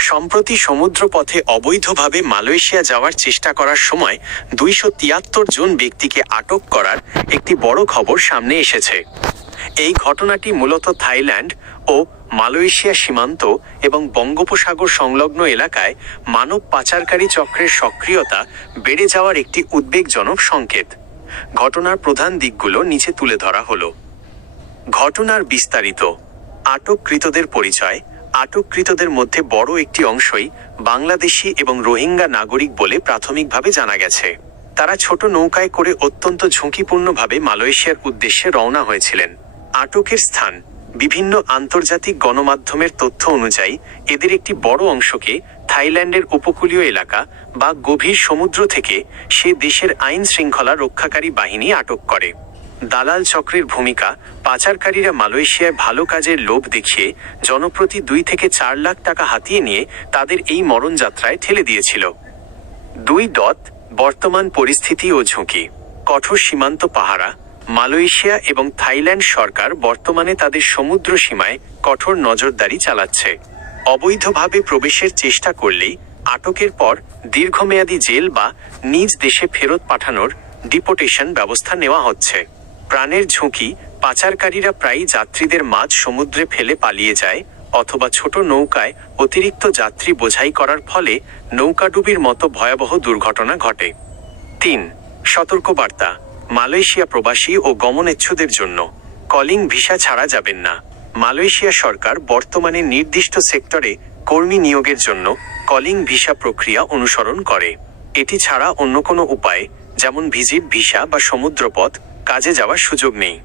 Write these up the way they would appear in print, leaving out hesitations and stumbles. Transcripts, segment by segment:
সম্প্রতি সমুদ্রপথে অবৈধভাবে মালয়েশিয়া যাওয়ার চেষ্টা করার সময় 273 জন ব্যক্তিকে আটক করার একটি বড় খবর সামনে এসেছে। এই ঘটনাটি মূলত থাইল্যান্ড ও মালয়েশিয়া সীমান্ত এবং বঙ্গোপসাগর সংলগ্ন এলাকায় মানব পাচারকারী চক্রের সক্রিয়তা বেড়ে যাওয়ার একটি উদ্বেগজনক সংকেত। ঘটনার প্রধান দিকগুলো নিচে তুলে ধরা হলো। ঘটনার বিস্তারিত। আটককৃতদের পরিচয়। আটককৃতদের মধ্যে বড় একটি অংশই বাংলাদেশি এবং রোহিঙ্গা নাগরিক বলে প্রাথমিকভাবে জানা গেছে। তারা ছোট নৌকায় করে অত্যন্ত ঝুঁকিপূর্ণভাবে মালয়েশিয়ার উদ্দেশ্যে রওনা হয়েছিলেন। আটকের স্থান। বিভিন্ন আন্তর্জাতিক গণমাধ্যমের তথ্য অনুযায়ী এদের একটি বড় অংশকে থাইল্যান্ডের উপকূলীয় এলাকা বা গভীর সমুদ্র থেকে সে দেশের আইন শৃঙ্খলা রক্ষাকারী বাহিনী আটক করে। দালাল চক্রের ভূমিকা। পাচারকারীরা মালয়েশিয়ায় ভালো কাজের লোভ দেখিয়ে জনপ্রতি 2 থেকে 4 লাখ টাকা হাতিয়ে নিয়ে তাদের এই মরণযাত্রায় ঠেলে দিয়েছিল। 2. বর্তমান পরিস্থিতি ও ঝুঁকি। কঠোর সীমান্ত পাহারা। মালয়েশিয়া এবং থাইল্যান্ড সরকার বর্তমানে তাদের সমুদ্র সীমায় কঠোর নজরদারি চালাচ্ছে। অবৈধভাবে প্রবেশের চেষ্টা করলেই আটকের পর দীর্ঘমেয়াদী জেল বা নিজ দেশে ফেরত পাঠানোর ডিপোর্টেশন ব্যবস্থা নেওয়া হচ্ছে। প্রাণের ঝুঁকি। পাচারকারীরা প্রায়ই যাত্রীদের মাঝ সমুদ্রে ফেলে পালিয়ে যায় অথবা ছোট নৌকায় অতিরিক্ত যাত্রী বোঝাই করার ফলে নৌকাডুবির মতো ভয়াবহ দুর্ঘটনা ঘটে। 3. সতর্কবার্তা। মালয়েশিয়া প্রবাসী ও গমনেচ্ছুদের জন্য কলিং ভিসা ছাড়া যাবেন না। মালয়েশিয়া সরকার বর্তমানে নির্দিষ্ট সেক্টরে কর্মী নিয়োগের জন্য কলিং ভিসা প্রক্রিয়া অনুসরণ করে। এটি ছাড়া অন্য কোনো উপায় যেমন ভিজিট ভিসা বা সমুদ্রপথ কাজে যাওয়ার সুযোগ নেই।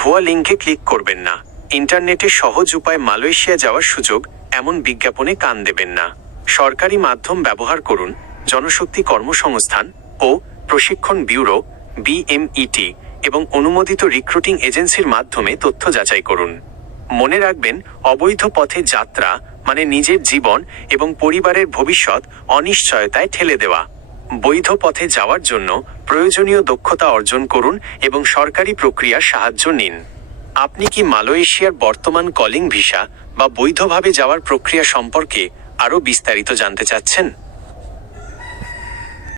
ভুয়া লিঙ্কে ক্লিক করবেন না। ইন্টারনেটে সহজ উপায় মালয়েশিয়া যাওয়ার সুযোগ এমন বিজ্ঞাপনে কান দেবেন না। সরকারি মাধ্যম ব্যবহার করুন। জনশক্তি কর্মসংস্থান ও প্রশিক্ষণ ব্যুরো BMET এবং অনুমোদিত রিক্রুটিং এজেন্সির মাধ্যমে তথ্য যাচাই করুন। মনে রাখবেন, অবৈধ পথে যাত্রা মানে নিজের জীবন এবং পরিবারের ভবিষ্যৎ অনিশ্চয়তায় ঠেলে দেওয়া। বৈধ পথে যাওয়ার জন্য প্রয়োজনীয় দক্ষতা অর্জন করুন এবং সরকারি প্রক্রিয়ার সাহায্য নিন। আপনি কি মালয়েশিয়ার বর্তমান কলিং ভিসা বা বৈধভাবে যাওয়ার প্রক্রিয়া সম্পর্কে আরও বিস্তারিত জানতে চাচ্ছেন?